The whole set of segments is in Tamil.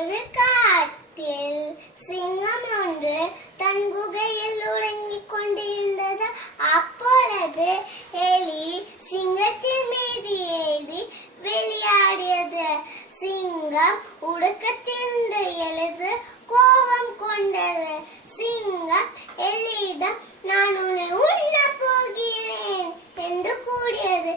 ஒரு காட்டில் சிங்கம் ஒன்று தன் குகையில் உறங்கிக் கொண்டிருந்தது. அப்பொழுது எலி சிங்கத்தின் மீது ஏறி விளையாடியது. சிங்கம் உறக்கத்திலிருந்து எழுந்து கோபம் கொண்டது. சிங்கம் எலியிடம், நான் உன்னை உண்ண போகிறேன் என்று கூறியது.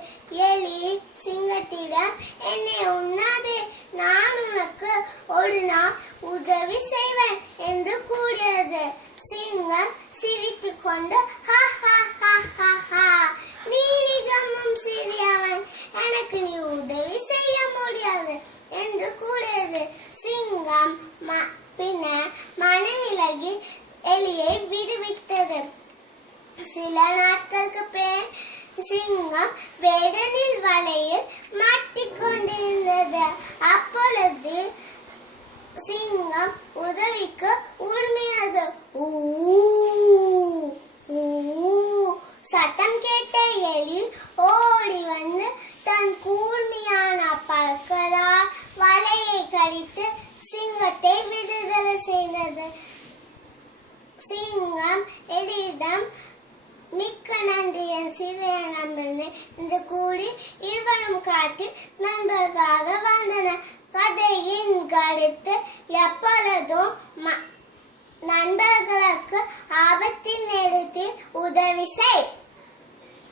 எலி சிங்கத்திடம், என்னை உண்ணாதே, நான் உனக்கு ஒரு நாள் உதவி செய்வேன் என்று கூறியது. சிங்கம் சிரித்துக் கொண்டு, நீ மிகவும் சிறியவன், எனக்கு நீ உதவி செய்ய முடியாது என்று கூறியது. சிங்கம் பின்னர் மனவிலகி எலியை விடுவித்தது. சில நாட்களுக்கு பின் சிங்கம் வேடனில் வலையில் மாட்டிக்கொண்டிருந்தது. அப்பொழுது சிங்கம் உதவிக்கு உரிமையது. சத்தம் கேட்ட எலி ஓடி வந்து தன் கூர்மையான பற்களால் வலையை கடித்து சிங்கத்தை விடுதலை செய்தது. சிங்கம் எலியிடம், மிக்க நன்றி என் சிறிய நண்பனே என்று கூறி இருவரும் காட்டில் நண்பர்களாக வாழ்ந்தனர்.